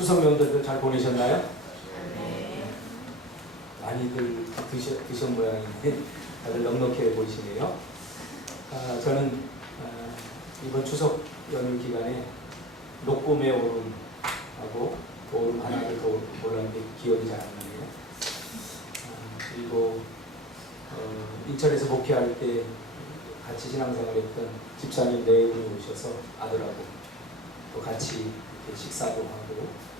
추석 명절도 잘 보내셨나요? 많이들 드신 모양인데 다들 넉넉해 보이시네요. 저는 이번 추석 연휴 기간에 녹봄의 오름하고 오름 하나를 더 몰랐는데 기억이 잘 안 나네요. 그리고 인천에서 목회할 때 같이 신앙생활했던 집사님 네 분이 오셔서 아들하고 또 같이 식사도 하고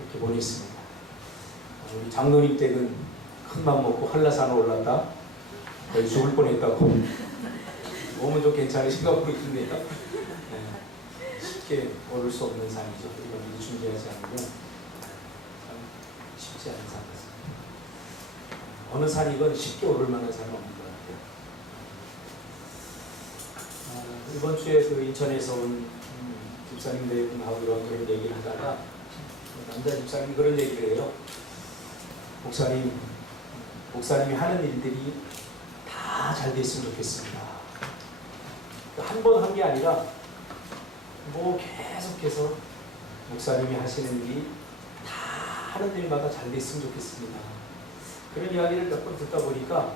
이렇게 보냈습니다. 우리 장로님 댁은 큰맘 먹고 한라산에 올랐다 거의 죽을 뻔했다고 몸은 좀 괜찮으신가 보이는데요. 네, 쉽게 오를 수 없는 산이죠. 우리가 미리 준비하지 않으면 참 쉽지 않은 산이었습니다. 어느 산이건 쉽게 오를 만한 산은 없는 것 같아요. 이번 주에 그 인천에서 온 집사님 네 분하고 이런 얘기를 하다가 남자 집사님이 그런 얘기를 해요. 목사님이 하는 일들이 다 잘 됐으면 좋겠습니다. 한 번 한 게 아니라 뭐 계속해서 목사님이 하시는 일이 다 하는 일마다 잘 됐으면 좋겠습니다. 그런 이야기를 몇 번 듣다 보니까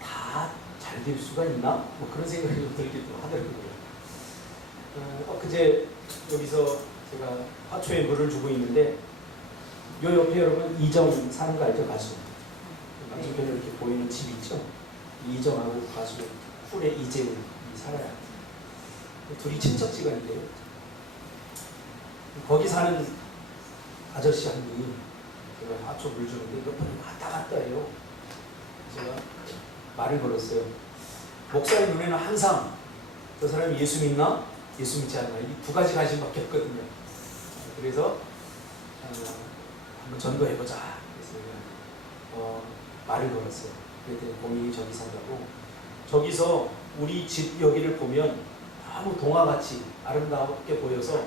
다 잘 될 수가 있나? 뭐 그런 생각이 좀 들기도 하더라고요. 그제 여기서 제가 화초에 물을 주고 있는데 요 옆에 여러분 이정 사는 거 알죠? 가수. 맞은편에 이렇게 보이는 집 있죠? 이정하고 가수 쿨의 이재훈이 살아요. 둘이 친척지간인데요. 거기 사는 아저씨 한 분이 제가 화초 물 주는데 몇 번을 왔다 갔다 해요. 제가 말을 걸었어요. 목사님 눈에는 항상 저 사람이 예수 믿나? 예수 믿지 않나? 이 두 가지 관심밖에 없거든요. 그래서 한번 전도해보자. 그래서 말을 걸었어요. 그랬더니 본인이 저기 산다고. 저기서 우리 집 여기를 보면 너무 동화같이 아름답게 보여서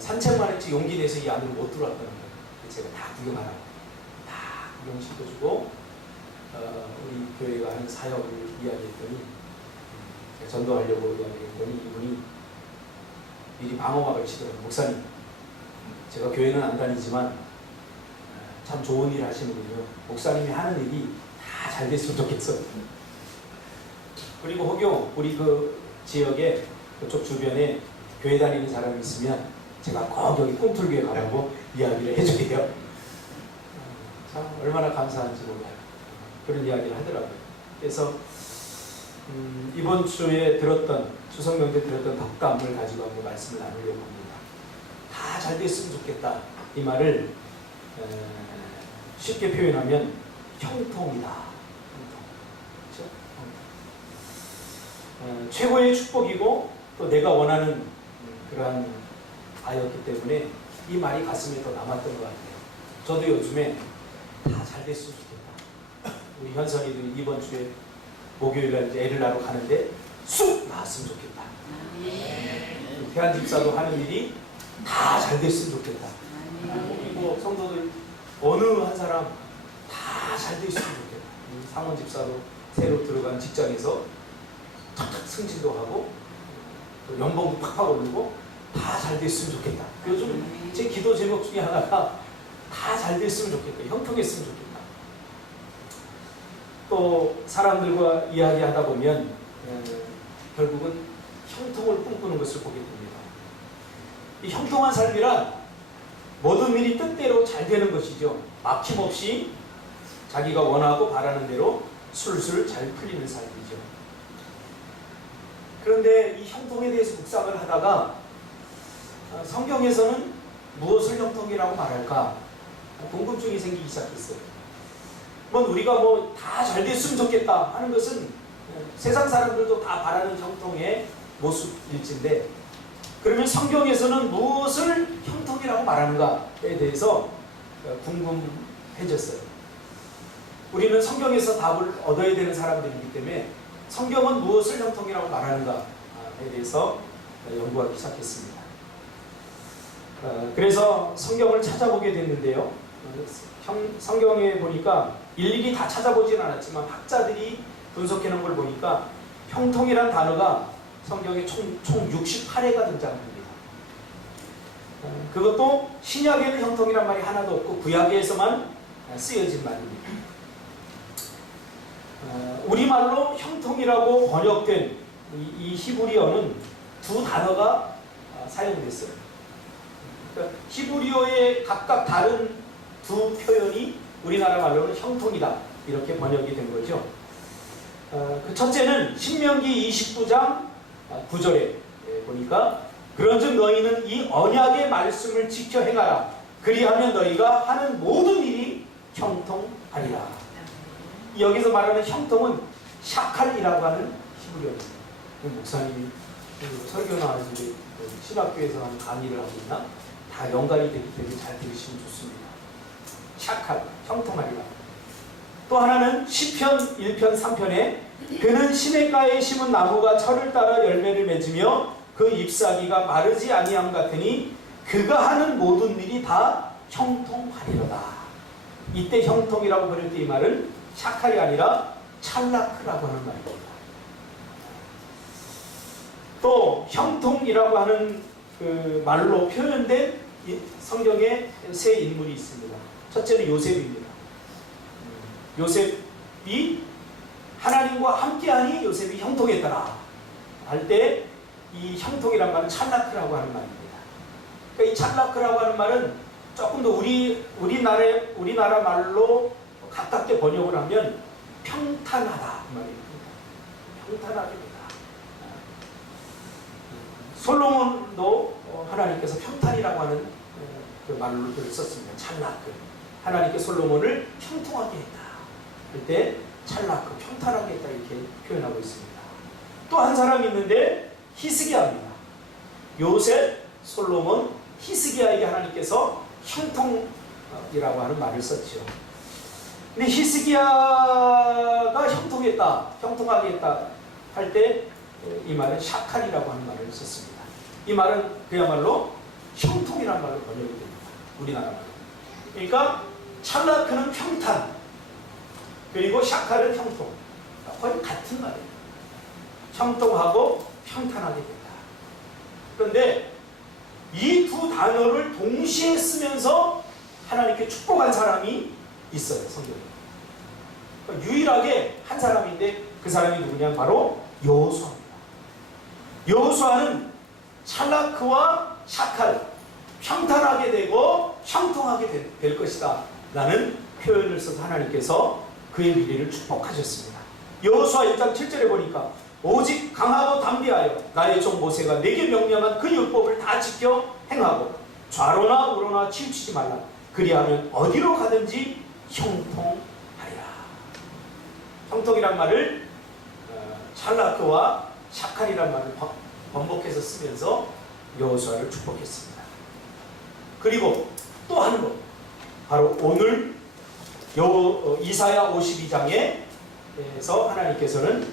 산책만 했지 용기 내서 이 안으로 못 들어왔다는 거예요. 제가 다 구경하라고. 다 구경시켜주고 우리 교회가 하는 사역을 이야기했더니 전도하려고 이야기했더니 이분이 미리 방어막을 치더라고요. 목사님, 제가 교회는 안 다니지만 참 좋은 일 하시는군요. 목사님이 하는 일이 다 잘 됐으면 좋겠어요. 그리고 혹여 우리 그 지역에 그쪽 주변에 교회 다니는 사람이 있으면 제가 꼭 여기 꿈틀교회 가라고 이야기를 해주게요. 참 얼마나 감사한지 몰라요. 그런 이야기를 하더라고요. 그래서 이번 주에 추석 명절 들었던 덕담을 가지고 한번 말씀을 나누려고 합니다. 다 잘 됐으면 좋겠다. 이 말을 쉽게 표현하면 형통이다. 그렇죠? 최고의 축복이고 또 내가 원하는 그러한 아이였기 때문에 이 말이 가슴에 더 남았던 것 같아요. 저도 요즘에 다 잘 됐으면 좋겠다. 우리 현선이도 이번 주에 목요일날 이제 애를 낳으러 가는데 쑥 나왔으면 좋겠다. 태한 집사도 하는 일이 다 잘 됐으면 좋겠다. 그리고 성도들 어느 한 사람 다 잘 됐으면 좋겠다. 상원 집사도 새로 들어간 직장에서 탁탁 승진도 하고 또 연봉도 팍팍 오르고 다 잘 됐으면 좋겠다. 요즘 제 기도 제목 중에 하나가 다 잘 됐으면 좋겠다. 형통했으면 좋겠다. 또 사람들과 이야기하다 보면 결국은 형통을 꿈꾸는 것을 보게 됩니다. 이 형통한 삶이란 모든 일이 뜻대로 잘 되는 것이죠. 막힘없이 자기가 원하고 바라는 대로 술술 잘 풀리는 삶이죠. 그런데 이 형통에 대해서 묵상을 하다가 성경에서는 무엇을 형통이라고 말할까 궁금증이 생기기 시작했어요. 우리가 다 잘 됐으면 좋겠다 하는 것은 세상 사람들도 다 바라는 형통의 모습일진데 그러면 성경에서는 무엇을 형통이라고 말하는가에 대해서 궁금해졌어요. 우리는 성경에서 답을 얻어야 되는 사람들이기 때문에 성경은 무엇을 형통이라고 말하는가에 대해서 연구하기 시작했습니다. 그래서 성경을 찾아보게 됐는데요. 성경에 보니까 일일이 다 찾아보진 않았지만 학자들이 분석해 놓은 걸 보니까 형통이란 단어가 성경에 총 68회가 등장합니다. 그것도 신약에는 형통이란 말이 하나도 없고 구약에서만 쓰여진 말입니다. 우리말로 형통이라고 번역된 이 히브리어는 두 단어가 사용됐어요. 그러니까 히브리어의 각각 다른 두 표현이 우리나라 말로는 형통이다 이렇게 번역이 된 거죠. 그 첫째는 신명기 29장 9절에 보니까 그런즉 너희는 이 언약의 말씀을 지켜 행하라. 그리하면 너희가 하는 모든 일이 형통하리라. 여기서 말하는 형통은 샤칼이라고 하는 히브리어입니다. 목사님이 설교나 하는데 신학교에서 하는 강의를 하고 있나? 다 연관이 되기 때문에 잘 들으시면 좋습니다. 샤칼, 형통하리라. 또 하나는 시편 1편 3편에 그는 시냇가에 심은 나무가 철을 따라 열매를 맺으며 그 잎사귀가 마르지 아니함 같으니 그가 하는 모든 일이 다 형통하리로다. 이때 형통이라고 부를 때 이 말은 샤칼이 아니라 찰라크라고 하는 말입니다. 또 형통이라고 하는 그 말로 표현된 성경에 세 인물이 있습니다. 첫째는 요셉입니다. 요셉이 하나님과 함께하니 요셉이 형통했더라 할 때 이 형통이란 말은 찰라크라고 하는 말입니다. 그러니까 이 찰라크라고 하는 말은 조금 더 우리나라 말로 가깝게 번역을 하면 평탄하다 이 말입니다. 평탄하게 되다. 솔로몬도 하나님께서 평탄이라고 하는 그 말을 썼습니다. 찰라크. 하나님께 솔로몬을 형통하게 했다. 그때 찰라크, 평탄하게 했다 이렇게 표현하고 있습니다. 또 한 사람이 있는데 히스기야입니다. 요셉, 솔로몬, 히스기야에게 하나님께서 형통이라고 하는 말을 썼죠. 근데 히스기야가 형통하게 했다 할 때 이 말은 샤칼이라고 하는 말을 썼습니다. 이 말은 그야말로 형통이라는 말로 번역이 됩니다. 우리나라 말로. 그러니까 찰라크는 평탄, 그리고 샤칼은 형통. 거의 같은 말이에요. 형통하고 평탄하게 된다. 그런데 이 두 단어를 동시에 쓰면서 하나님께 축복한 사람이 있어요, 성경에. 그러니까 유일하게 한 사람인데 그 사람이 누구냐? 바로 여호수아입니다. 여호수아는 찰라크와 샤칼, 평탄하게 되고 형통하게 될 것이다 라는 표현을 써서 하나님께서 그의 미래를 축복하셨습니다. 여호수아 1장 7절에 보니까 오직 강하고 담대하여 나의 종 모세가 내게 명령한 그 율법을 다 지켜 행하고 좌로나 우로나 치우치지 말라. 그리하면 어디로 가든지 형통하리라. 형통이란 말을 찰라크와 샤칼이란 말을 번복해서 쓰면서 여호수아를 축복했습니다. 그리고 또 한 번, 바로 오늘 이사야 52장에서 하나님께서는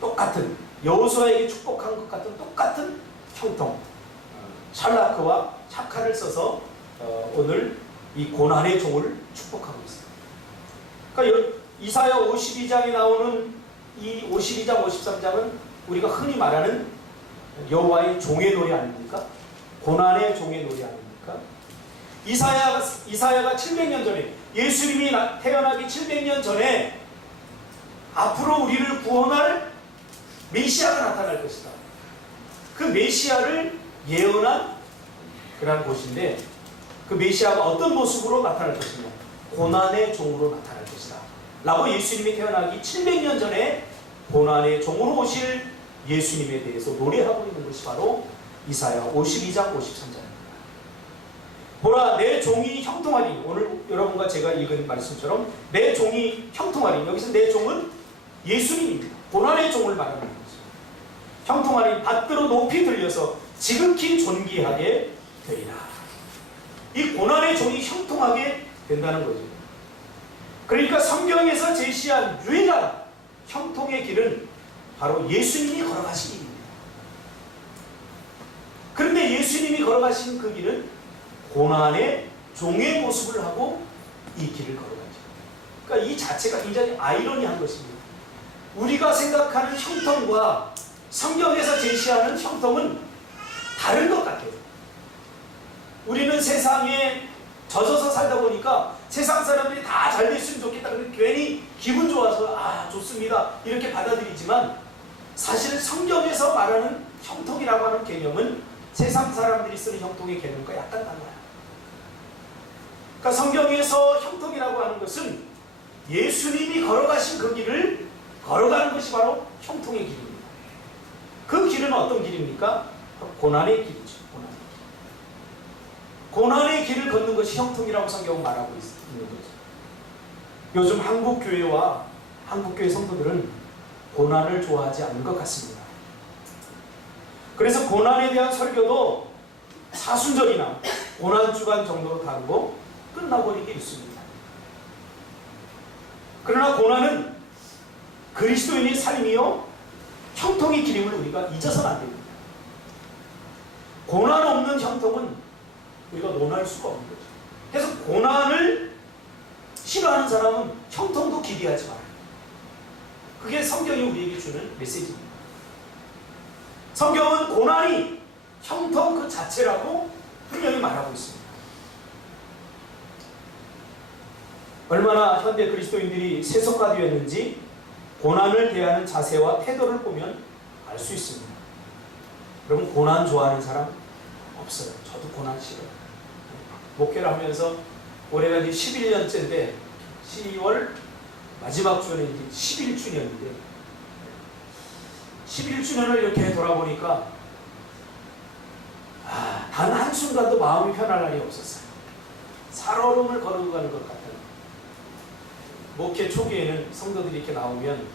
똑같은 여호수아에게 축복한 것 같은 똑같은 형통, 찰라크와 샤칼을 써서 오늘 이 고난의 종을 축복하고 있습니다. 그러니까 이사야 52장에 나오는 이 52장, 53장은 우리가 흔히 말하는 여호와의 종의 노래 아닙니까? 고난의 종의 노래 아닙니까? 이사야가 700년 전에, 예수님이 태어나기 700년 전에 앞으로 우리를 구원할 메시아가 나타날 것이다. 그 메시아를 예언한 그런 곳인데, 그 메시아가 어떤 모습으로 나타날 것이냐? 고난의 종으로 나타날 것이다 라고 예수님이 태어나기 700년 전에 고난의 종으로 오실 예수님에 대해서 노래하고 있는 것이 바로 이사야 52장 53장입니다. 보라, 내 종이 형통하리니, 오늘 여러분과 제가 읽은 말씀처럼 내 종이 형통하리니, 여기서 내 종은 예수님입니다. 고난의 종을 말하는 거죠. 형통하리니 받들어 높이 들려서 지극히 존귀하게 되리라. 이 고난의 종이 형통하게 된다는 거죠. 그러니까 성경에서 제시한 유일한 형통의 길은 바로 예수님이 걸어가신 길입니다. 그런데 예수님이 걸어가신 그 길은 고난의 종의 모습을 하고 이 길을 걸어가죠. 그러니까 이 자체가 굉장히 아이러니한 것입니다. 우리가 생각하는 형통과 성경에서 제시하는 형통은 다른 것 같아요. 우리는 세상에 젖어서 살다 보니까 세상 사람들이 다 잘 됐으면 좋겠다. 그래서 괜히 기분 좋아서 좋습니다 이렇게 받아들이지만, 사실 성경에서 말하는 형통이라고 하는 개념은 세상 사람들이 쓰는 형통의 개념과 약간 달라요. 그러니까 성경에서 형통이라고 하는 것은 예수님이 걸어가신 그 길을 걸어가는 것이 바로 형통의 길입니다. 그 길은 어떤 길입니까? 고난의 길이죠. 고난의 길을 걷는 것이 형통이라고 성경은 말하고 있는 거죠. 요즘 한국 교회와 한국 교회 성도들은 고난을 좋아하지 않는 것 같습니다. 그래서 고난에 대한 설교도 사순절이나 고난 주간 정도로 다루고 끝나버리기 일쑤입니다. 그러나 고난은 그리스도인의 삶이요 형통의 길임을 우리가 잊어서는 안 됩니다. 고난 없는 형통은 우리가 논할 수가 없는 거죠. 그래서 고난을 싫어하는 사람은 형통도 기대하지 말아요. 그게 성경이 우리에게 주는 메시지입니다. 성경은 고난이 형통 그 자체라고 분명히 말하고 있습니다. 얼마나 현대 그리스도인들이 세속화되었는지 고난을 대하는 자세와 태도를 보면 알 수 있습니다. 여러분, 고난 좋아하는 사람 없어요. 저도 고난 싫어요. 목회를 하면서 올해가 이제 11년째인데 10월 마지막 주는 이제 11주년인데 11주년을 이렇게 돌아보니까 단 한순간도 마음이 편할 날이 없었어요. 살얼음을 걸어가는 것 같아요. 목회 초기에는 성도들이 이렇게 나오면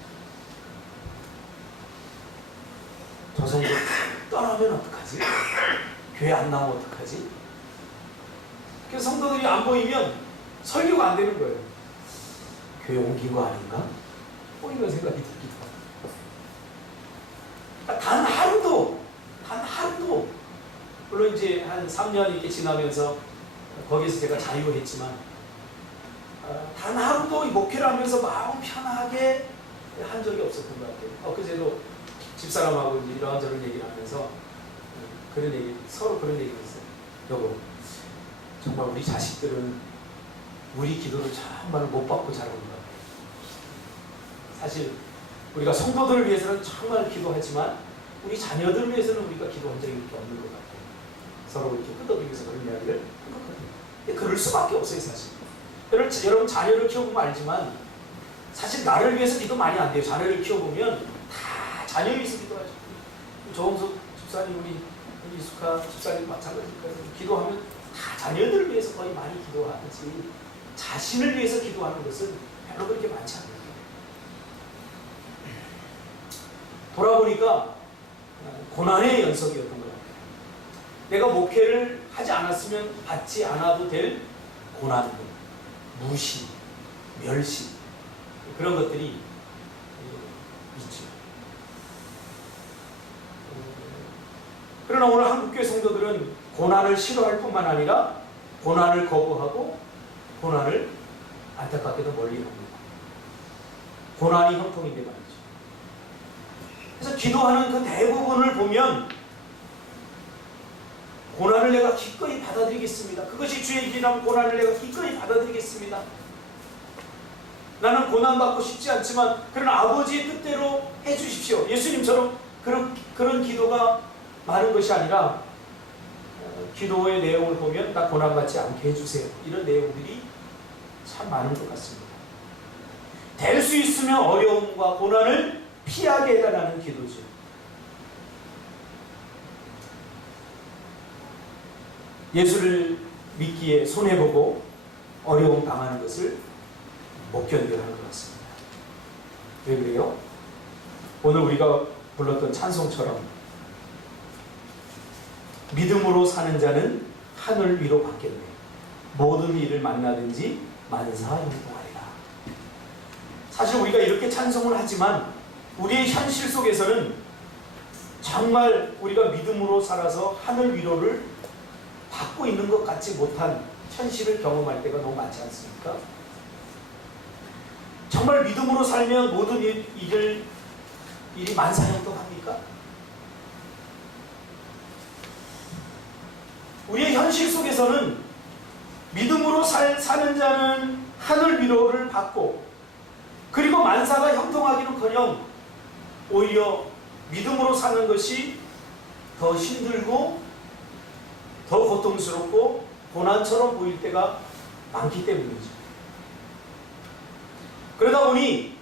저 성도 떠나면 어떡하지? 교회 안 나오면 어떡하지? 그래서 성도들이 안 보이면 설교가 안 되는 거예요. 교회 옮긴 거 아닌가? 이런 생각이 들기도 하고. 단 하루도 물론 이제 한 3년 이렇게 지나면서 거기서 제가 자유했지만 단 하루도 목회를 하면서 마음 편하게 한 적이 없었던 것 같아요. 그제도 집사람하고 이제 이런저런 얘기를 하면서 서로 그런 얘기를 했어요. 여보, 정말 우리 자식들은 우리 기도를 정말 못 받고 자라는 것 같아요. 사실 우리가 성도들을 위해서는 정말 기도하지만 우리 자녀들을 위해서는 우리가 기도한 적이 이렇게 없는 것 같아요. 서로 이렇게 끄덕이면서 그런 이야기를 한 것 같아요. 그럴 수밖에 없어요, 사실. 여러분 자녀를 키워보면 알지만 사실 나를 위해서 기도 많이 안 돼요. 자녀를 키워보면 다 자녀를 위해서 기도하죠. 조홍석 집사님, 우리 이숙하 집사님 마찬가지니까요. 기도하면 다 자녀들을 위해서 거의 많이 기도하지 자신을 위해서 기도하는 것은 별로 그렇게 많지 않아요. 돌아보니까 고난의 연속이었던 것 같아요. 내가 목회를 하지 않았으면 받지 않아도 될 고난들, 무시, 멸시, 그런 것들이 있죠. 그러나 오늘 한국교회 성도들은 고난을 싫어할 뿐만 아니라 고난을 거부하고 고난을 안타깝게도 멀리 합니다. 고난이 형통인데 말이죠. 그래서 기도하는 그 대부분을 보면 고난을 내가 기꺼이 받아들이겠습니다. 그것이 주의 길이라면 고난을 내가 기꺼이 받아들이겠습니다. 나는 고난받고 싶지 않지만 그러나 아버지의 뜻대로 해주십시오. 예수님처럼 그런 기도가 많은 것이 아니라 기도의 내용을 보면 나 고난받지 않게 해주세요. 이런 내용들이 참 많은 것 같습니다. 될 수 있으면 어려움과 고난을 피하게 해달라는 기도죠. 예수를 믿기에 손해보고 어려움 당하는 것을 못 견뎌하는 것 같습니다. 왜 그래요? 오늘 우리가 불렀던 찬송처럼 믿음으로 사는 자는 하늘 위로 받겠네. 모든 일을 만나든지 만사형통하리라. 사실 우리가 이렇게 찬송을 하지만 우리의 현실 속에서는 정말 우리가 믿음으로 살아서 하늘 위로를 받고 있는 것 같지 못한 현실을 경험할 때가 너무 많지 않습니까? 정말 믿음으로 살면 모든 일이 만사형통합니까? 현실 속에서는 믿음으로 사는 자는 하늘 위로를 받고, 그리고 만사가 형통하기는커녕 오히려 믿음으로 사는 것이 더 힘들고 더 고통스럽고 고난처럼 보일 때가 많기 때문이죠. 그러다 보니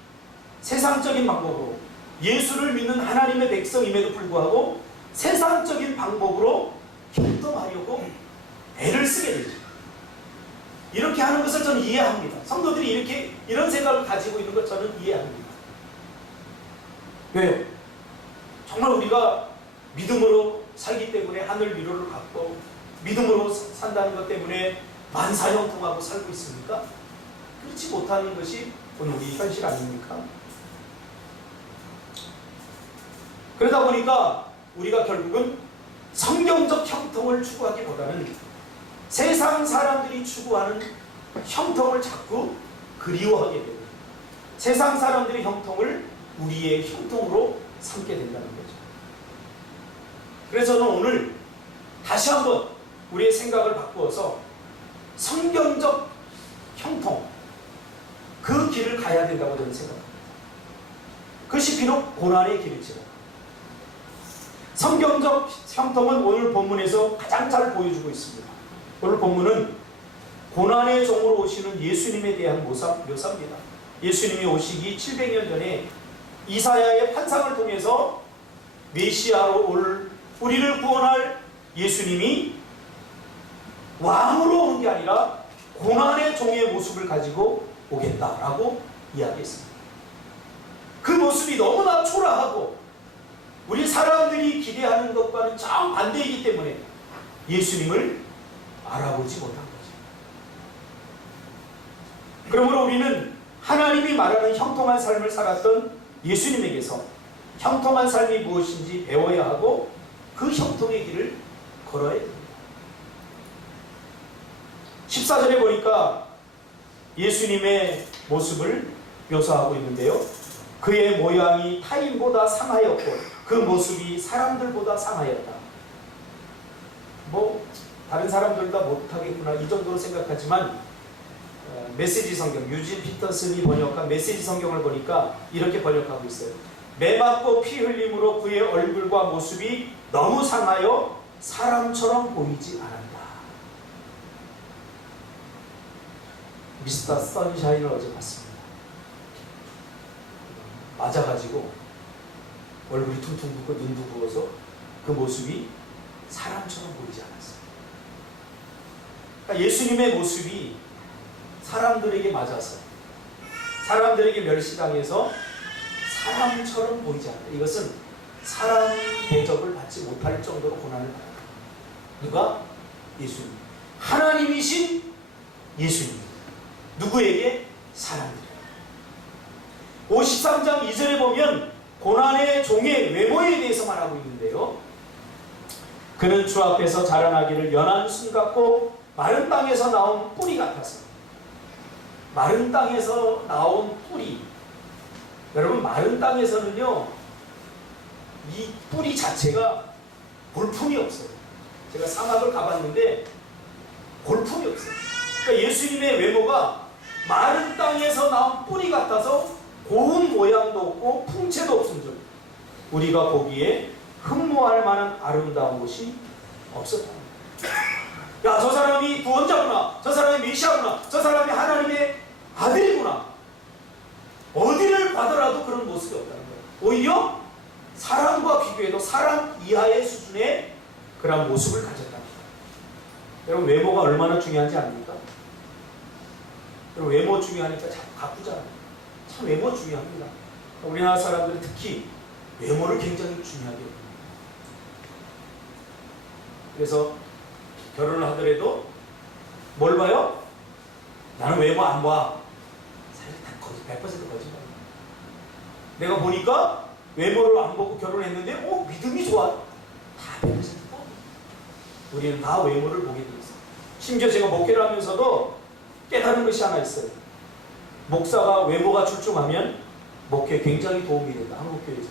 세상적인 방법으로, 예수를 믿는 하나님의 백성임에도 불구하고 세상적인 방법으로 형통하려고 애를 쓰게 되죠. 이렇게 하는 것을 저는 이해합니다. 성도들이 이런 생각을 가지고 있는 것 저는 이해합니다. 왜요? 정말 우리가 믿음으로 살기 때문에 하늘 위로를 받고 믿음으로 산다는 것 때문에 만사형통하고 살고 있습니까? 그렇지 못하는 것이 오늘 우리 현실 아닙니까? 그러다 보니까 우리가 결국은 성경적 형통을 추구하기보다는 세상 사람들이 추구하는 형통을 자꾸 그리워하게 되고, 세상 사람들의 형통을 우리의 형통으로 삼게 된다는 거죠. 그래서 저는 오늘 다시 한번 우리의 생각을 바꾸어서 성경적 형통, 그 길을 가야 된다고 저는 생각합니다. 그것이 비록 고난의 길일지라도. 성경적 형통은 오늘 본문에서 가장 잘 보여주고 있습니다. 오늘 본문은 고난의 종으로 오시는 예수님에 대한 묘사입니다. 예수님이 오시기 700년 전에 이사야의 환상을 통해서 메시아로 올 우리를 구원할 예수님이 왕으로 오는 게 아니라 고난의 종의 모습을 가지고 오겠다라고 이야기했습니다. 그 모습이 너무나 초라하고 우리 사람들이 기대하는 것과는 정반대이기 때문에 예수님을 알아보지 못한 거죠. 그러므로 우리는 하나님이 말하는 형통한 삶을 살았던 예수님에게서 형통한 삶이 무엇인지 배워야 하고 그 형통의 길을 걸어야 됩니다. 14절에 보니까 예수님의 모습을 묘사하고 있는데요. 그의 모양이 타인보다 상하였고 그 모습이 사람들보다 상하였다. 다른 사람들보다 못하겠구나 이 정도로 생각하지만 메시지 성경, 유진 피터슨이 번역한 메시지 성경을 보니까 이렇게 번역하고 있어요. 매맞고 피 흘림으로 그의 얼굴과 모습이 너무 상하여 사람처럼 보이지 않았다. 미스터 선샤인을 어제 봤습니다. 맞아가지고 얼굴이 퉁퉁 붓고 눈도 부어서 그 모습이 사람처럼 보이지 않았어요. 그러니까 예수님의 모습이 사람들에게 맞아서, 사람들에게 멸시당해서 사람처럼 보이지 않는다. 이것은 사람 대접을 받지 못할 정도로 고난을 받았다. 누가? 예수님. 하나님이신 예수님. 누구에게? 사람들에게. 53장 2절에 보면 고난의 종의 외모에 대해서 말하고 있는데요. 그는 주 앞에서 자라나기를 연한 순 같고 마른 땅에서 나온 뿌리 같아서. 마른 땅에서 나온 뿌리. 여러분, 마른 땅에서는요, 이 뿌리 자체가 볼품이 없어요. 제가 사막을 가봤는데 볼품이 없어요. 그러니까 예수님의 외모가 마른 땅에서 나온 뿌리 같아서 고운 모양도 없고 풍채도 없음즉 우리가 보기에 흠모할 만한 아름다운 곳이 없었다. 야, 저 사람이 구원자구나, 저 사람이 메시아구나, 저 사람이 하나님의 아들이구나, 어디를 봐더라도 그런 모습이 없다는 거예요. 오히려 사람과 비교해도 사람 이하의 수준의 그런 모습을 가졌다는 거예요. 여러분, 외모가 얼마나 중요한지 압니까? 여러분, 외모 중요하니까 자꾸 가꾸잖아요. 참 외모 중요합니다. 우리나라 사람들은 특히 외모를 굉장히 중요하게 합니다. 그래서 결혼을 하더라도 뭘 봐요? 나는 외모 안 봐. 사실 다 100% 거짓말이에요. 내가 보니까 외모를 안 보고 결혼했는데 믿음이 좋아. 다 100% 봐. 우리는 다 외모를 보게 돼 있어요. 심지어 제가 목회를 하면서도 깨달은 것이 하나 있어요. 목사가 외모가 출중하면 목회에 굉장히 도움이 된다. 한국교회에서.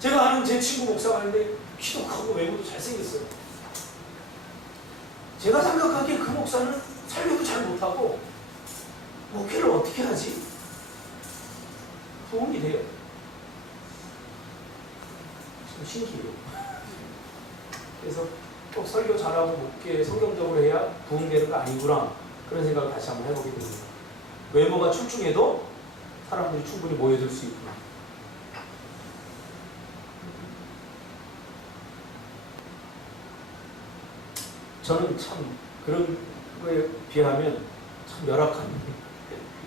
제가 아는 제 친구 목사가 있는데 키도 크고 외모도 잘생겼어요. 제가 생각하기에 그 목사는 설교도 잘 못하고 목회를 어떻게 하지? 도움이 돼요. 좀 신기해요. 그래서 꼭 설교 잘하고 목회 성경적으로 해야 부흥되는 거 아니구나, 그런 생각을 다시 한번 해보게 됩니다. 외모가 출중해도 사람들이 충분히 모여들 수 있구나. 저는 참 그런 거에 비하면 참 열악한,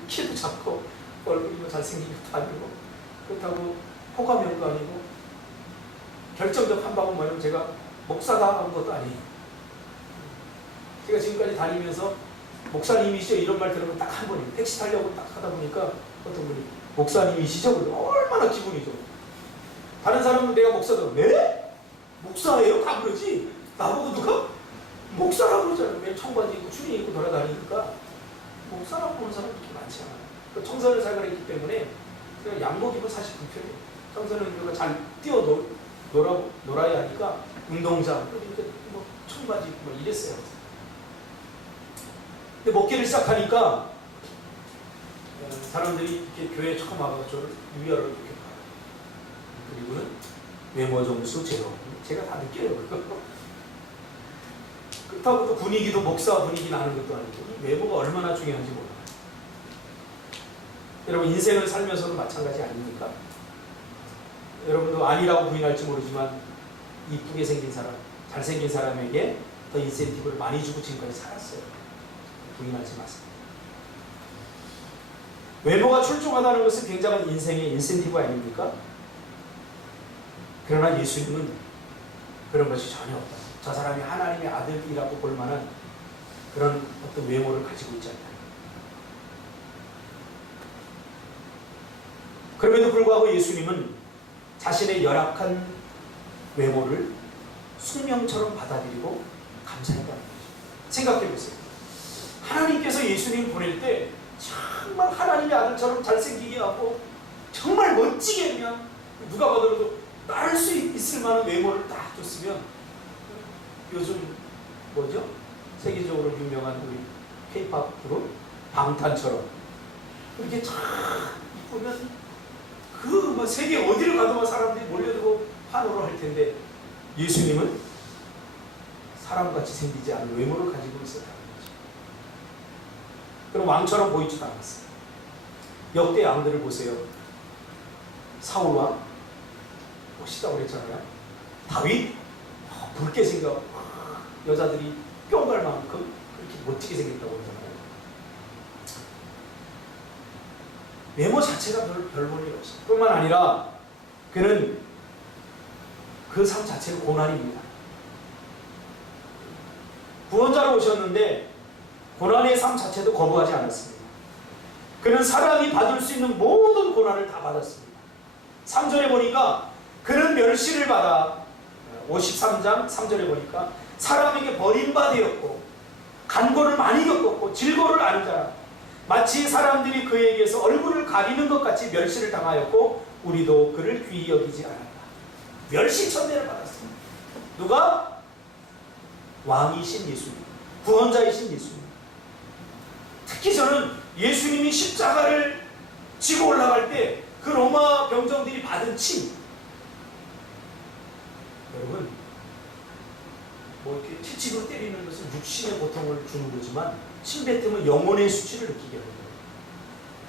키도 작고 얼굴이 뭐 잘생긴 것도 아니고 그렇다고 호감형도 아니고 결정적 한 방울 말하면 제가 목사가 한 것도 아니에요. 제가 지금까지 다니면서 목사님이시죠? 이런 말 들으면 딱 한 번이에요. 택시 타려고 딱 하다 보니까 어떤 분이 목사님이시죠? 그러면 얼마나 기분이 좋아. 다른 사람은 내가 목사다. 네? 목사예요? 다 그러지? 나보고 누가? 목사라고 그러잖아요. 매일 청바지 입고 추리 입고 돌아다니니까 목사라고 보는 사람이 그렇게 많지 않아요. 그러니까 청소년 생활을 했기 때문에 제가 양복 입으면 사실 불편해요. 청소년들과 잘 놀아야 하니까 운동장, 이렇게 뭐 청바지 입고 막 이랬어요. 근데 목회를 시작하니까 사람들이 이렇게 교회에 처음 와서 저를 유혈을 이렇게 봐요. 그리고는 외모 점수 제로. 제가 다 느껴요. 그렇다고 또 분위기도 목사 분위기 나는 것도 아니고 이 외모가 얼마나 중요한지 몰라요. 여러분 인생을 살면서도 마찬가지 아닙니까? 여러분도 아니라고 부인할지 모르지만 이쁘게 생긴 사람, 잘생긴 사람에게 더 인센티브를 많이 주고 지금까지 살았어요. 부인하지 마세요. 외모가 출중하다는 것은 굉장한 인생의 인센티브 아닙니까? 그러나 예수님은 그런 것이 전혀 없다. 저 사람이 하나님의 아들이라고 볼 만한 그런 어떤 외모를 가지고 있지 않다. 그럼에도 불구하고 예수님은 자신의 열악한 외모를 숙명처럼 받아들이고 감사했다는 거죠. 생각해 보세요. 하나님께서 예수님 보낼 때 정말 하나님의 아들처럼 잘생기게 하고 정말 멋지게 그냥 누가 봐도 따를 수 있을 만한 외모를 딱 줬으면 요즘 뭐죠? 세계적으로 유명한 우리 K-pop 그룹 방탄처럼 이렇게 참 이쁘면 그 세계 어디를 가도 사람들이 몰려들고 환호를 할 텐데 예수님은 사람같이 생기지 않은 외모를 가지고 있었다는 거죠. 그럼 왕처럼 보이지도 않았어요. 역대 왕들을 보세요. 사울왕 멋있다고 그랬잖아요. 다윗 붉게 생겨 여자들이 뿅갈 만큼 그렇게 멋지게 생겼다고 그러잖아요. 외모 자체가 별 볼 일 없어요. 뿐만 아니라 그는 그 삶 자체가 고난입니다. 구원자로 오셨는데 고난의 삶 자체도 거부하지 않았습니다. 그는 사람이 받을 수 있는 모든 고난을 다 받았습니다. 3절에 보니까 그는 멸시를 받아 53장 3절에 보니까 사람에게 버림받았고 간고를 많이 겪었고 질고를 앓은 자라 마치 사람들이 그에게서 얼굴을 가리는 것 같이 멸시를 당하였고 우리도 그를 귀히 여기지 않았다. 멸시천대를 받았습니다. 누가? 왕이신 예수님, 구원자이신 예수님. 특히 저는 예수님이 십자가를 지고 올라갈 때 그 로마 병정들이 받은 침, 여러분 뭐 이렇게 채찍으로 때리는 것은 육신의 고통을 주는 거지만 침 뱉으면 영혼의 수치를 느끼게 합니다.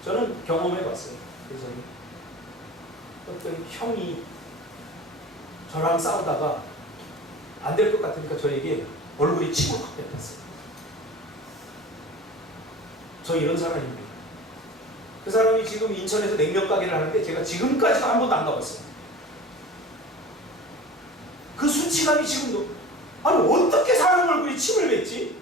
저는 경험해봤어요. 그래서 어떤 형이 저랑 싸우다가 안 될 것 같으니까 저에게 얼굴에 침을 확 뱉었어요. 저 이런 사람입니다. 그 사람이 지금 인천에서 냉면 가게를 하는데 제가 지금까지도 한 번도 안 가봤어요. 그 수치감이 지금도, 아니 어떻게 사람 얼굴에 침을 뱉지?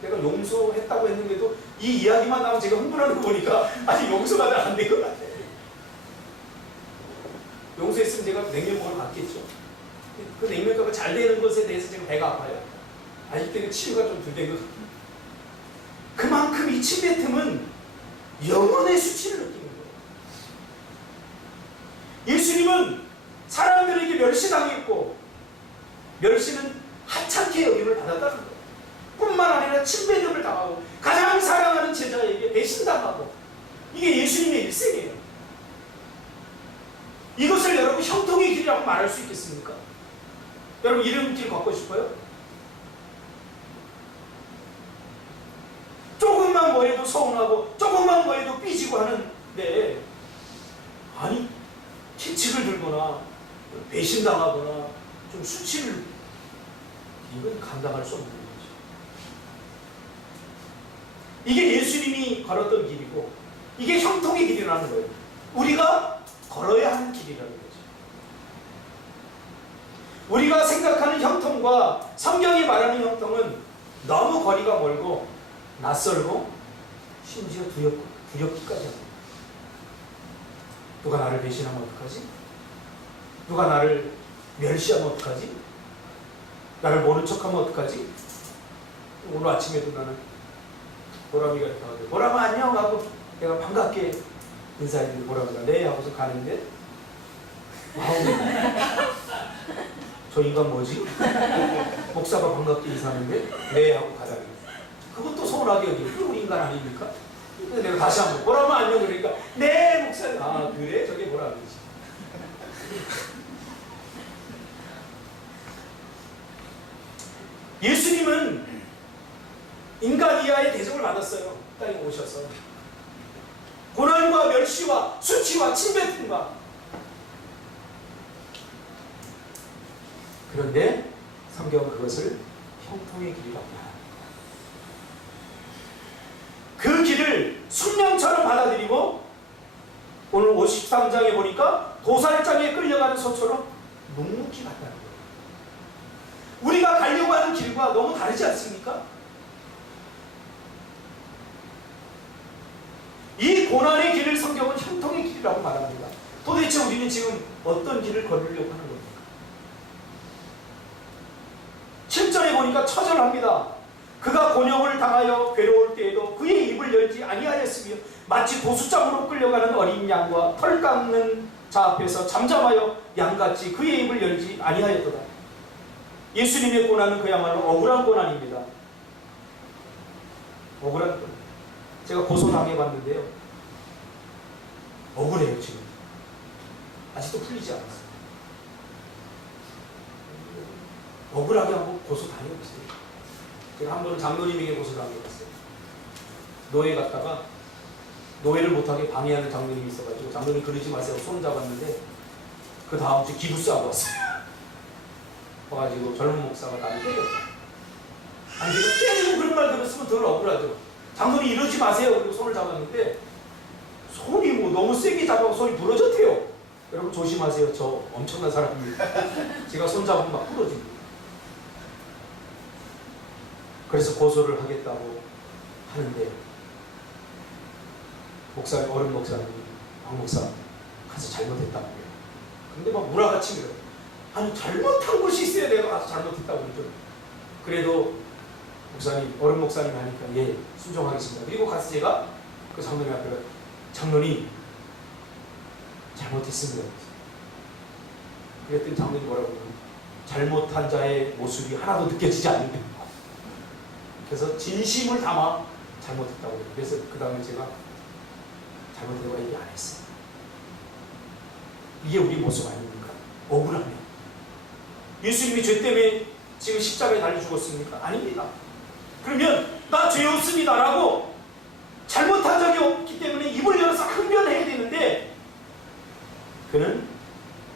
내가 용서했다고 했는데도 이 이야기만 나오면 제가 흥분하는 거 보니까 아직 용서가 안 된 것 같아요. 용서했으면 제가 냉면 먹으러 갔겠죠. 그 냉면가가 잘 되는 것에 대해서 제가 배가 아파요. 아직도 치유가 좀 덜 된 것 같아요. 그만큼 이 침뱉음은 영혼의 수치를 느끼는 거예요. 예수님은 멸시당했고 멸시는 하찮게 여김을 받았다는 거예요. 뿐만 아니라 침뱉음을 당하고 가장 사랑하는 제자에게 배신당하고 이게 예수님의 일생이에요. 이것을 여러분 형통의 길이라고 말할 수 있겠습니까? 여러분 이름길 걷고 싶어요? 조금만 뭐 해도 서운하고 조금만 뭐 해도 삐지고 하는데 아니 채찍을 들거나 배신당하거나 좀 수치를 이건 감당할 수 없는 거죠. 이게 예수님이 걸었던 길이고 이게 형통의 길이라는 거예요. 우리가 걸어야 하는 길이라는 거죠. 우리가 생각하는 형통과 성경이 말하는 형통은 너무 거리가 멀고 낯설고 심지어 두렵기까지 합니다. 누가 나를 배신하면 어떡하지? 누가 나를 멸시하면 어떡하지? 나를 모른 척하면 어떡하지? 오늘 아침에도 나는 보람이가 이렇게 하거든요. 보람아 안녕 하고 내가 반갑게 인사했는데 보람이가 네 하고서 가는데 아우 저 인간 뭐지? 목사가 반갑게 인사하는데 네 하고 가자니 그것도 서운하게 여기고 우리 인간 아닙니까? 근데 내가 다시 한번 보람아 안녕 그러니까 네 목사님 아 그래? 저게 보람이지. 예수님은 인간 이하의 대접을 받았어요. 땅에 오셔서 고난과 멸시와 수치와 침뱉음과 그런데 성경은 그것을 형통의 길이라고 말합니다. 그 길을 숙명처럼 받아들이고 오늘 53장에 보니까 도살장에 끌려가는 소처럼 묵묵히 갔다는 거예요. 우리가 가려고 하는 길과 너무 다르지 않습니까? 이 고난의 길을 성경은 형통의 길이라고 말합니다. 도대체 우리는 지금 어떤 길을 걸으려고 하는 겁니까? 7절에 보니까 처절합니다. 그가 곤욕을 당하여 괴로울 때에도 그의 입을 열지 아니하였으며 마치 도수장으로 끌려가는 어린 양과 털 깎는 자 앞에서 잠잠하여 양같이 그의 입을 열지 아니하였도다. 예수님의 고난은 그야말로 억울한 고난입니다. 억울한 고난. 제가 고소당해봤는데요. 억울해요 지금. 아직도 풀리지 않았어요. 억울하게 하고 고소당해봤어요. 제가 한 번은 장로님에게 고소당해봤어요. 노예 갔다가 노예를 못하게 방해하는 장로님이 있어가지고 장로님 그러지 마세요 손 잡았는데 그 다음 주 기부스하고 왔어요. 와가지고 젊은 목사가 나를 때렸어요. 아니 제가 때리고 그런 말 들었으면 덜 억울하죠. 장로님 이러지 마세요 그리고 손을 잡았는데 손이 뭐 너무 세게 잡아서 손이 부러졌대요. 여러분 조심하세요. 저 엄청난 사람입니다. 제가 손 잡으면 막 부러집니다. 그래서 고소를 하겠다고 하는데 목사님, 어른 목사님, 박 목사 가서 잘못했다고 해요. 근데 막 무라같이 그래요. 아니 잘못한 것이 있어야 내가 가서 잘못했다고 그러죠. 그래도 목사님, 어른 목사님 하니까 예 순종하겠습니다. 그리고 가서 제가 그 장로님 앞에 장로님 잘못했습니다. 그랬더니 장로님 뭐라고 하냐면 잘못한 자의 모습이 하나도 느껴지지 않는다. 그래서 진심을 담아 잘못했다고 해요. 그래서 그 다음에 제가 잘못했다고 얘기 안 했어요. 이게 우리 모습 아닙니까? 억울하면. 예수님이 죄 때문에 지금 십자가에 달려 죽었습니까? 아닙니다. 그러면 나 죄 없습니다 라고 잘못한 적이 없기 때문에 입을 열어서 항변해야 되는데 그는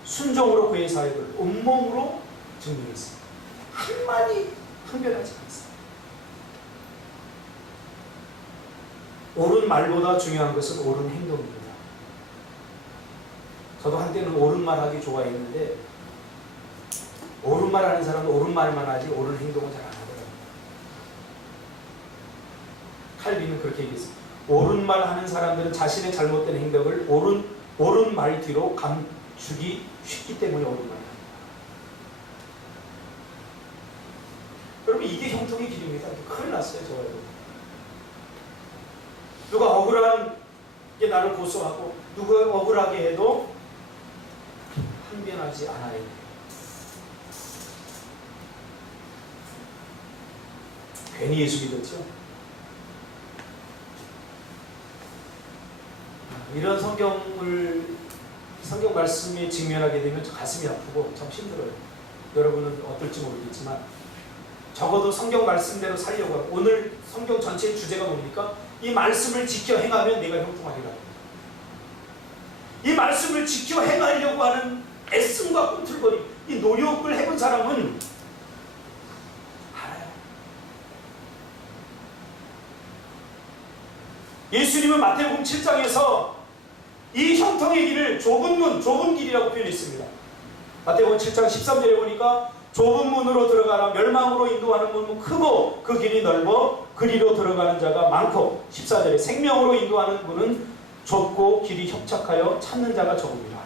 순종으로 그의 사역을 온몸으로 증명했습니다. 한마디 항변하지 않았습니다. 옳은 말보다 중요한 것은 옳은 행동입니다. 저도 한때는 옳은 말 하기 좋아했는데 옳은 말 하는 사람은 옳은 말만 하지 옳은 행동은 잘 안 하더라고요. 칼빈은 그렇게 얘기했습니다. 옳은 말 하는 사람들은 자신의 잘못된 행동을 옳은 말 뒤로 감추기 쉽기 때문에 옳은 말을 합니다. 여러분 이게 형통의 길입니다. 큰일 났어요. 저요. 누가 억울한 게 나를 고소하고 누가 억울하게 해도 항변하지 않아야 돼요. 괜히 예수 믿었죠. 이런 성경 말씀에 직면하게 되면 가슴이 아프고 참 힘들어요. 여러분은 어떨지 모르겠지만 적어도 성경 말씀대로 살려고 하고, 오늘 성경 전체의 주제가 뭡니까? 이 말씀을 지켜 행하면 내가 형통하리라. 이 말씀을 지켜 행하려고 하는 애씀과 꿈틀거림, 이 노력을 해본 사람은 알아요. 예수님은 마태복음 7장에서 이 형통의 길을 좁은 문, 좁은 길이라고 표현했습니다. 마태복음 7장 13절에 보니까 좁은 문으로 들어가라, 멸망으로 인도하는 문은 크고 그 길이 넓어 그리로 들어가는 자가 많고, 14절에 생명으로 인도하는 문은 좁고 길이 협착하여 찾는 자가 적음이라.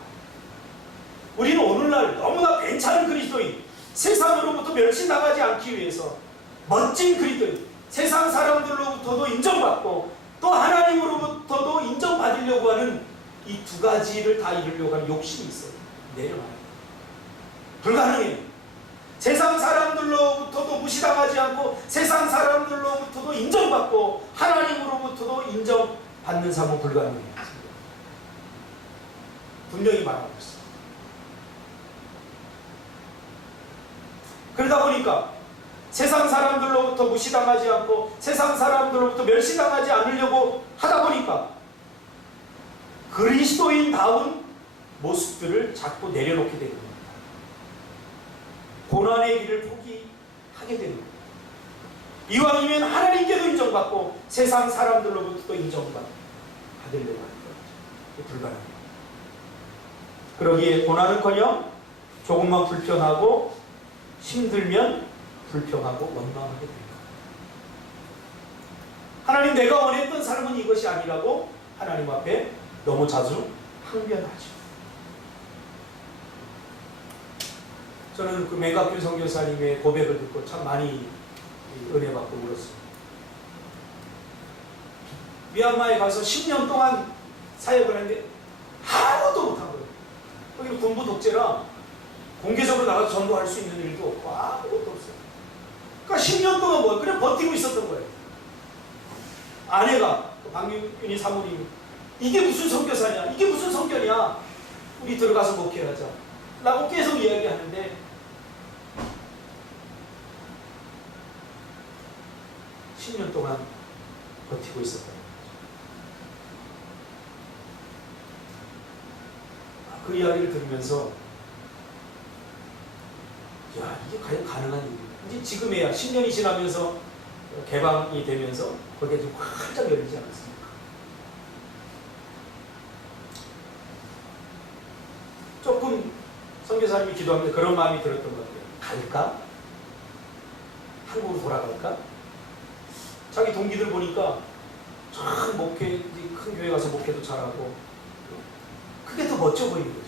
우리는 오늘날 너무나 괜찮은 그리스도인, 세상으로부터 멸시당하지 않기 위해서 멋진 그리스도인, 세상 사람들로부터도 인정받고 또 하나님으로부터도 인정받으려고 하는 이 두 가지를 다 이루려고 하는 욕심이 있어요. 내려놔요. 불가능해요. 세상 사람들로부터도 무시당하지 않고 세상 사람들로부터도 인정받고 하나님으로부터도 인정받는 삶은 불가능해요. 분명히 말하고 있어요. 그러다 보니까 세상 사람들로부터 무시당하지 않고 세상 사람들로부터 멸시당하지 않으려고 하다 보니까 그리스도인다운 모습들을 자꾸 내려놓게 되는 겁니다. 고난의 길을 포기하게 되는 겁니다. 이왕이면 하나님께도 인정받고 세상 사람들로부터도 인정받으려고 하는 거죠. 불가능해요. 그러기에 고난은커녕 조금만 불편하고 힘들면 불평하고 원망하게 됩니다. 하나님, 내가 원했던 삶은 이것이 아니라고 하나님 앞에 너무 자주 항변하죠. 저는 그 맹각균 선교사님의 고백을 듣고 참 많이 은혜 받고 울었습니다. 미얀마에 가서 10년 동안 사역을 했는데 아무것도 못한 거예요. 거기는 군부 독재라 공개적으로 나가서 전도할 수 있는 일도 없고 아무것도 없어요. 그러니까 10년 동안 뭐 그냥 버티고 있었던 거예요. 아내가 박윤희 사모님, 이게 무슨 선교사냐, 이게 무슨 성견이야, 우리 들어가서 목회하자 라고 계속 이야기하는데 십 10년 동안 버티고 있었다. 그 이야기를 들으면서 야, 이게 과연 가능한 일인가. 이제 지금에야 10년이 지나면서 개방이 되면서 거기에 좀 활짝 열리지 않았습니까? 조금 선교사님이 기도하면서 그런 마음이 들었던 것 같아요. 갈까? 한국으로 돌아갈까? 자기 동기들 보니까 참 목회, 큰 교회 가서 목회도 잘하고 그게 더 멋져 보이는 거죠.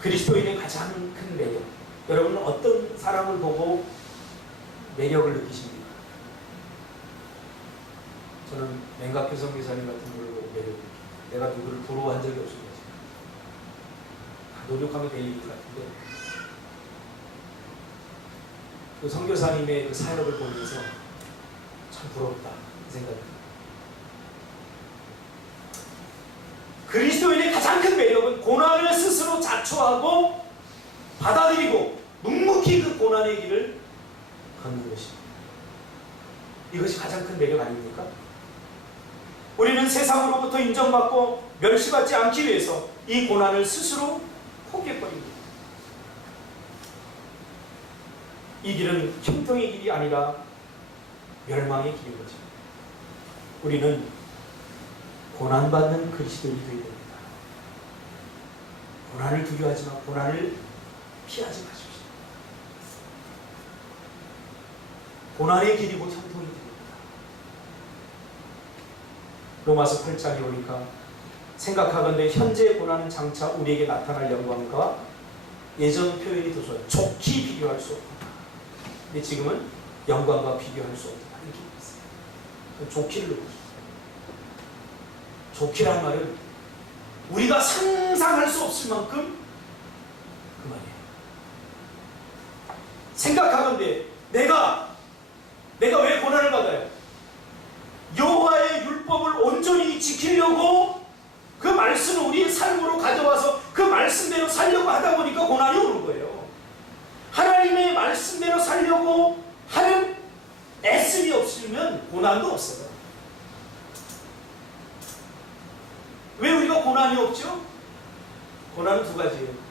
그리스도인의 가장 큰 매력. 여러분은 어떤 사람을 보고 매력을 느끼십니까? 저는 맹각교 선교사님 같은 분을 보고 매력을 느낍니다. 내가 누구를 부러워한 적이 없습니다. 노력하면 될 일인 것 같은데 그 선교사님의 그 사역을 보면서 참 부럽다 이 생각이 듭니다. 그리스도인의 가장 큰 매력은 고난을 스스로 자초하고 받아들이고 묵묵히 그 고난의 길을 걷는 것입니다. 이것이 가장 큰 매력 아닙니까? 우리는 세상으로부터 인정받고 멸시받지 않기 위해서 이 고난을 스스로 포기해버립니다. 이 길은 형통의 길이 아니라 멸망의 길인 거죠. 우리는 고난받는 그리스도인이 되어야 됩니다. 고난을 두려워하지만 고난을 피하지 마십시오. 고난의 길이 곧 형통이 됩니다. 로마서 8장에 오니까 생각하건대 현재의 고난은 장차 우리에게 나타날 영광과 예전 표현이 더 좋아요. 좋게 비교할 수 없다. 근데 지금은 영광과 비교할 수 없다. 이렇게 있어요. 좋기를 놓고 있어요. 좋기란 말은 우리가 상상할 수 없을 만큼 그 말이에요. 생각하면 돼. 내가 왜 고난을 받아요? 여호와의 율법을 온전히 지키려고 그 말씀을 우리의 삶으로 가져와서 그 말씀대로 살려고 하다 보니까 고난이 오는 거예요. 하나님의 말씀대로 살려고 하는 애씀이 없으면 고난도 없어요. 왜 우리가 고난이 없죠? 고난은 두 가지예요.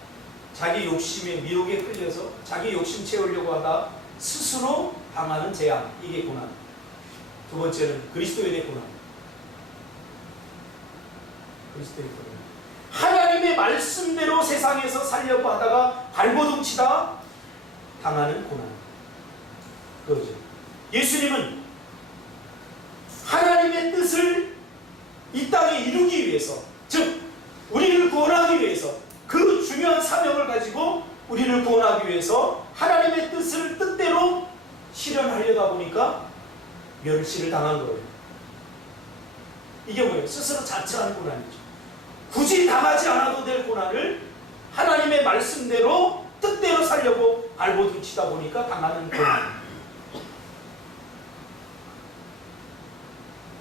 자기 욕심에 미혹에 끌려서 자기 욕심 채우려고 하다 스스로 당하는 재앙, 이게 고난. 두 번째는 그리스도인의 고난. 그리스도의 고난. 하나님의 말씀대로 세상에서 살려고 하다가 발버둥 치다 당하는 고난. 그거죠. 예수님은 하나님의 뜻을 이 땅에 이루기 위해서, 즉 우리를 구원하기 위해서, 그 중요한 사명을 가지고 우리를 구원하기 위해서 하나님의 뜻대로 실현하려다 보니까 멸시를 당한 거예요. 이게 뭐예요? 스스로 자처하는 고난이죠. 굳이 당하지 않아도 될 고난을 하나님의 말씀대로 뜻대로 살려고 발버둥 치다 보니까 당하는 고난.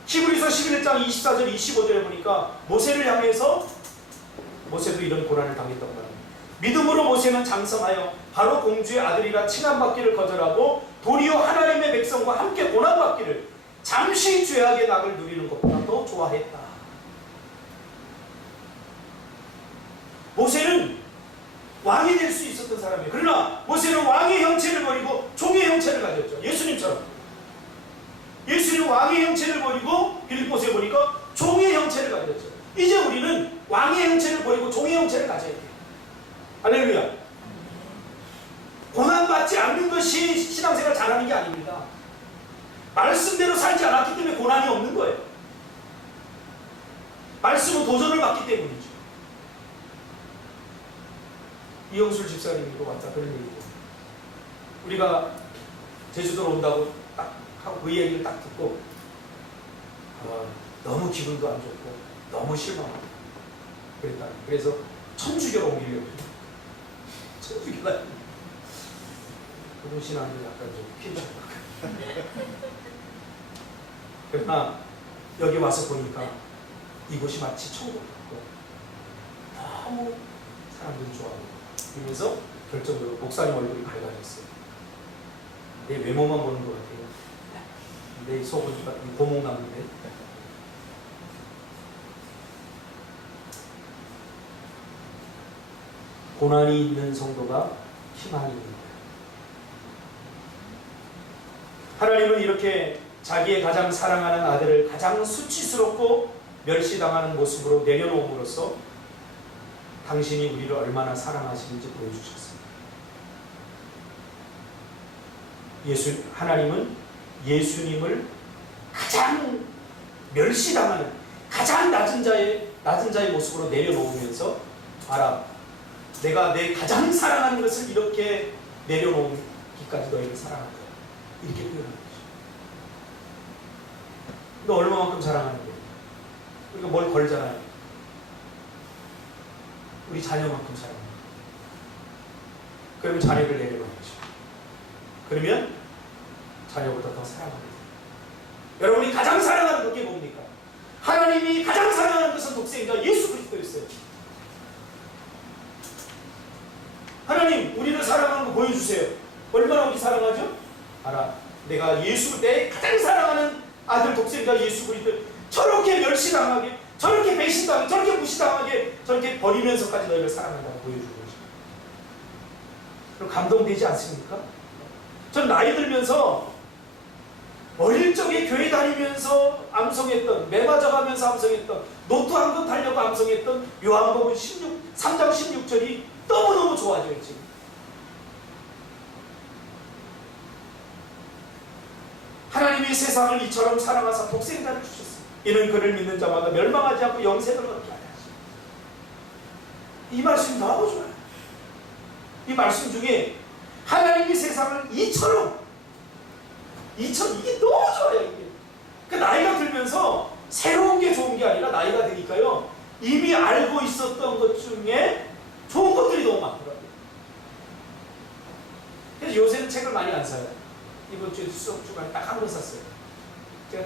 히브리서 11장 24절 25절에 보니까 모세를 향해서, 모세도 이런 고난을 당했던 거예요. 믿음으로 모세는 장성하여 바로 공주의 아들이라 칭함받기를 거절하고 도리어 하나님의 백성과 함께 고난받기를 잠시 죄악의 낙을 누리는 것보다 더 좋아했다. 모세는 왕이 될 수 있었던 사람이에요. 그러나 모세는 왕의 형체를 버리고 종의 형체를 가졌죠. 예수님처럼. 예수님은 왕의 형체를 버리고 빌립보서에 보니까 종의 형체를 가졌죠. 이제 우리는 왕의 형체를 버리고 종의 형체를 가져야 돼요. 할렐루야. 고난받지 않는 것이 신앙생활 잘하는 게 아닙니다. 말씀대로 살지 않았기 때문에 고난이 없는 거예요. 말씀은 도전을 받기 때문이죠. 이영술 집사님도 왔다 그런 얘기고, 우리가 제주도로 온다고 딱 하고 그 얘기를 딱 듣고 너무 기분도 안 좋고 너무 실망하고 그랬다. 그래서 천주교로 옮기려고. 천주교가 그분 신앙이 약간 좀 피해졌다. 그러나 여기 와서 보니까 이곳이 마치 천국 같고 너무 사람들이 좋아하고 그러면서 결정적으로 목사님 얼굴이 밝아졌어요. 내 외모만 보는 것 같아요. 내 속은 고목 나는데. 고난이 있는 성도가 희망이 있는 거예요. 하나님은 이렇게 자기의 가장 사랑하는 아들을 가장 수치스럽고 멸시당하는 모습으로 내려놓음으로써 당신이 우리를 얼마나 사랑하시는지 보여주셨습니다. 하나님은 예수님을 가장 멸시당하는 가장 낮은 자의 모습으로 내려놓으면서 알아, 내가 내 가장 사랑하는 것을 이렇게 내려놓기까지 너희를 사랑할 거야. 이렇게 표현하는 거죠. 너 얼마만큼 사랑하는데? 우리가 뭘 걸잖아요. 우리 자녀만큼 사랑합니다. 그러면 자녀를 내려놓는 거죠. 그러면 자녀보다 더 사랑합니다. 여러분이 가장 사랑하는 것이 뭡니까? 하나님이 가장 사랑하는 것은 독생자 예수 그리스도였어요. 하나님, 우리를 사랑하는 거 보여주세요. 얼마나 우리 사랑하죠? 알아. 내가 내 가장 사랑하는 아들 독생자 예수 그리스도 저렇게 멸시당하게, 저렇게 배신당하게, 저렇게 무시당하게, 저렇게 버리면서까지 너희를 사랑한다고 보여주는 거죠. 그럼 감동되지 않습니까? 전 나이 들면서 어릴 적에 교회 다니면서 암송했던, 매 맞아가면서 암송했던, 노트 한 권 타려고 암송했던 요한복음 3장 16절이 너무너무 좋아져요. 지금 하나님이 세상을 이처럼 사랑하사 독생자를 주셨습니다. 이는 그를 믿는 자마다 멸망하지 않고 영생을 얻게 하려 하십니다. 이 말씀이 너무 좋아요. 이 말씀 중에 하나님이 세상을 이처럼 이게 너무 좋아요. 이게. 그 나이가 들면서 새로운 게 좋은 게 아니라 나이가 드니까요, 이미 알고 있었던 것 중에 좋은 것들이 너무 많더라고요. 그래서 그래서 요새는 책을 많이 안 사요. 이번 주에 수업 주간에 딱 한 번 샀어요. 제가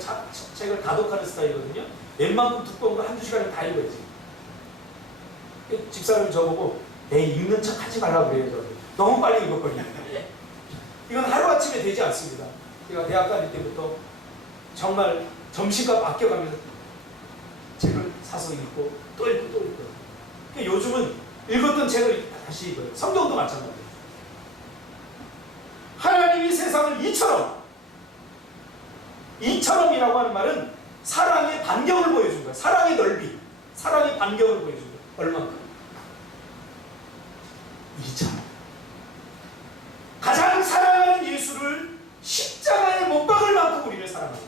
책을 다독하는 스타일이거든요. 웬만큼 두꺼운 거 한두 시간이면 다 읽어야지. 집사람이 저보고 에이 읽는 척 하지 말라고 그래요. 저를. 너무 빨리 읽어버리니까. 이건 하루아침에 되지 않습니다. 제가 대학 다닐 때부터 정말 점심값 아껴가면서 책을 사서 읽고 또 읽고 또 읽고. 그러니까 요즘은 읽었던 책을 다시 읽어요. 성경도 마찬가지예요. 하나님이 세상을 이처럼이라고 하는 말은 사랑의 반경을 보여준 거예요. 사랑의 넓이, 사랑의 반경을 보여준 거예요. 얼만큼? 이처럼. 가장 사랑하는 예수를 십자가에 못 박을 만큼 우리를 사랑합니다.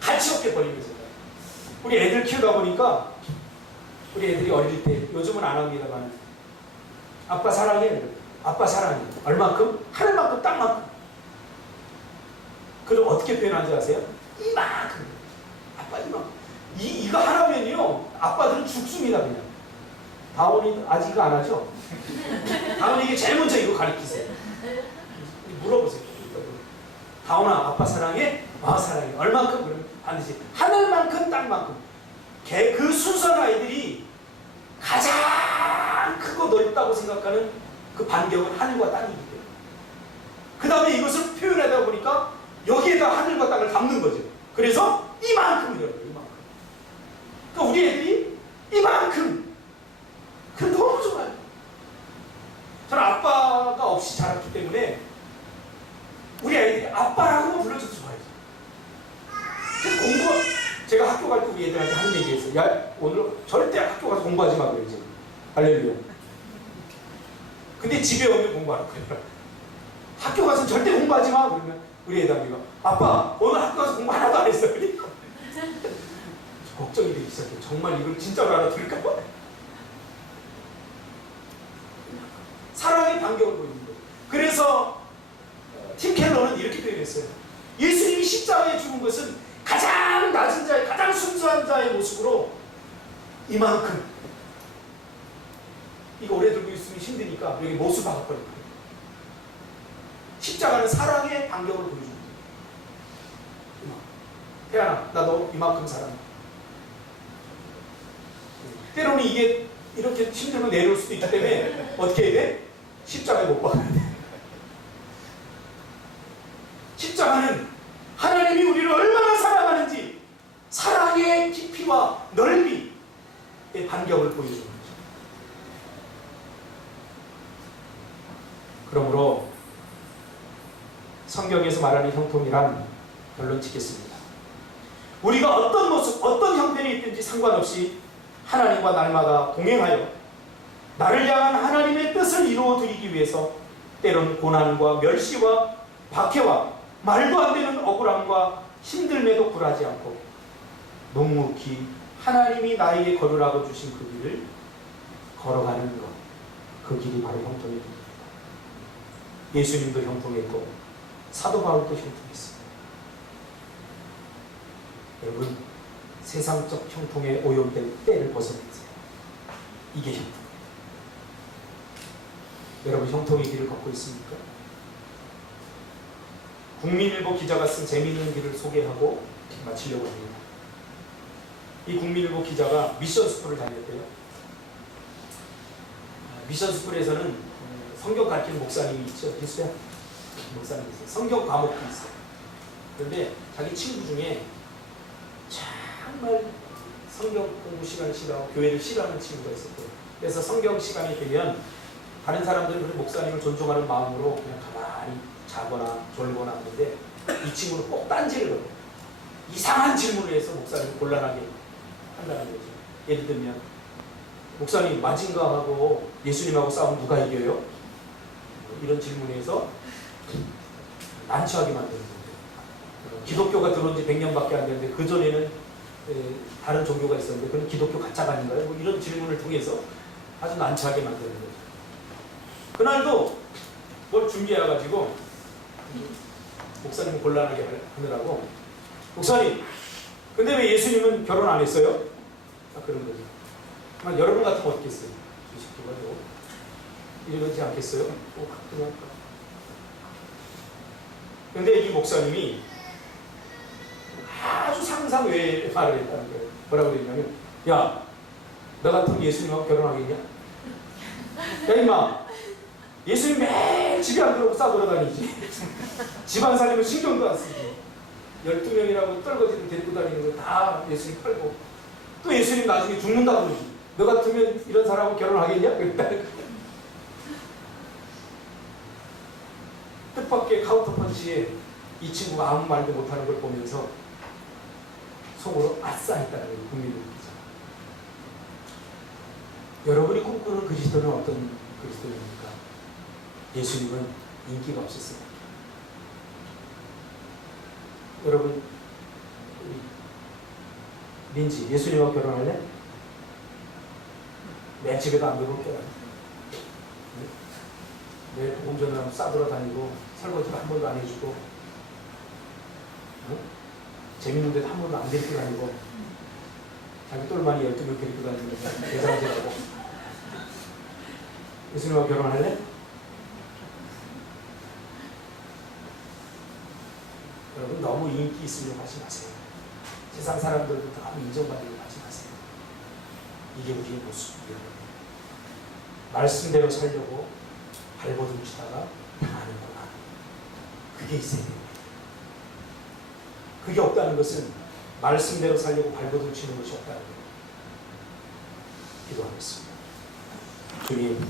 가치 없게 버리면서. 우리 애들 키우다 보니까 우리 애들이 어릴 때, 요즘은 안 합니다만, 아빠 사랑해. 아빠 사랑해. 얼만큼? 하늘만큼, 땅만큼. 그럼 어떻게 표현하는지 아세요? 이만큼. 아빠 이만큼. 이거 하나면요, 아빠들은 죽습니다, 그냥. 다운이 아직 이거 안 하죠? 다운이에게 제일 먼저 이거 가르치세요. 물어보세요. 다운아, 아빠 사랑해? 사랑해. 얼만큼? 그러면 반드시 하늘만큼, 땅만큼. 그 순수한 아이들이 가장 크고 넓다고 생각하는 그 반경은 하늘과 땅이기 때문에. 그 다음에 이것을 표현하다 보니까 여기에다 하늘과 땅을 담는 거죠. 그래서 이만큼이라고 해요. 이만큼. 그러니까 우리 애들이 이만큼. 그 너무 좋아요. 저는 아빠가 없이 자랐기 때문에 우리 아이들이 아빠라고 불러줘도 좋아요. 그래서 제가 학교 갈 때 우리 애들한테 하는 얘기했어요. 야, 오늘 절대 학교 가서 공부하지 마 그러지. 할렐루야. 근데 집에 오면 공부하는 거예요. 학교 가서 절대 공부하지 마 그러면 우리 애들이가 아빠 오늘 학교 가서 공부 하나도 안 했어. 그러니까 걱정이 되기 시작해요. 정말 이걸 진짜로 알아들을까 봐. 사랑의 반경을 보이는 거예요. 그래서 팀 켈러는 이렇게 표현했어요. 예수님이 십자가에 죽은 것은 가장 낮은 자의, 가장 순수한 자의 모습으로 이만큼. 이거 오래 들고 있으면 힘드니까 여기 못을 박아버릴 거예요. 십자가는 사랑의 반경을 보여줍니다. 태연아, 나 너 이만큼 사랑해. 때로는 이게 이렇게 힘들면 내려올 수도 있기 때문에 어떻게 해야 돼? 십자가에 못 박아야 돼. 십자가는 하나님이 우리를 얼마나 사랑하는지 사랑의 깊이와 넓이의 반경을 보여주는 거죠. 그러므로 성경에서 말하는 형통이란 결론 짓겠습니다. 우리가 어떤 모습, 어떤 형편이 있든지 상관없이 하나님과 날마다 동행하여 나를 향한 하나님의 뜻을 이루어드리기 위해서 때로는 고난과 멸시와 박해와 말도 안 되는 억울함과 힘듦에도 굴하지 않고 묵묵히 하나님이 나에게 걸으라고 주신 그 길을 걸어가는 것, 그 길이 바로 형통의 길입니다. 예수님도 형통했고 사도 바울도 형통했습니다. 여러분, 세상적 형통에 오염된 때를 벗어내세요. 이게 형통입니다. 여러분, 형통의 길을 걷고 있습니까? 국민일보 기자가 쓴 재미있는 길을 소개하고 마치려고 합니다. 이 국민일보 기자가 미션스쿨을 다녔대요. 미션스쿨에서는 성경 가르치는 목사님이 있죠. 있어요? 목사님이 있어요. 성경 과목도 있어요. 그런데 자기 친구 중에 정말 성경 공부 시간을 싫어하고 교회를 싫어하는 친구가 있었대요. 그래서 성경 시간이 되면 다른 사람들은 그 목사님을 존중하는 마음으로 그냥 가만히 자거나 졸거나 하는데 이 친구는 꼭 딴지를 걸어요. 이상한 질문을 해서 목사님을 곤란하게 한다는 거죠. 예를 들면 목사님, 마징가하고 예수님하고 싸우면 누가 이겨요? 이런 질문에서 난처하게 만드는 거예요. 기독교가 들어온 지 100년밖에 안 됐는데 그전에는 다른 종교가 있었는데 그건 기독교 가짜가 아닌가요? 뭐 이런 질문을 통해서 아주 난처하게 만드는 거죠. 그날도 뭘 준비해가지고 목사님 곤란하게 하느라고 목사님, 근데 왜 예수님은 결혼 안 했어요? 그런 거죠. 여러분 같으면 어떻겠어요? 이러지 않겠어요? 가끔 할까? 근데 이 목사님이 아주 상상 외의 말을 했다는 거예요. 뭐라고 그랬냐면, 야, 너 같으면 예수님하고 결혼하겠냐? 야, 임마, 예수님 매일 집에 안 들어오고 싸돌아다니지. 집안 살림은 신경도 안 쓰지. 12명이라고 떨거지를 데리고 다니는 거 다 예수님 팔고, 또 예수님 나중에 죽는다 그러지. 너 같으면 이런 사람하고 결혼하겠냐? 그랬다는 거예요. 뜻밖의 카운터펀치에 이 친구가 아무 말도 못하는 걸 보면서 속으로 아싸 했다는 거예요. 국민들께서. 여러분이 꿈꾸는 그리스도는 어떤 그리스도입니까? 예수님은 인기가 없었어요. 여러분, 민지, 예수님하고 결혼할래? 내 집에도 안 들어올 거야. 내 복음전을 싸돌아다니고 설거지를 한 번도 안 해주고, 재밌는 데도 한 번도 안 데리고 다니고, 자기 똘마니 12명 데리고 다니는 대상자라고. 예수님하고 결혼할래? 여러분, 너무 인기 있으려고 하지 마세요. 세상 사람들도 너무 인정받으려고 하지 마세요. 이게 우리의 모습이에요. 말씀대로 살려고 발버둥 치다가 당하는구나. 그게 있어야 됩니다. 그게 없다는 것은 말씀대로 살려고 발버둥 치는 것이 없다는 거예요. 기도하겠습니다. 주님,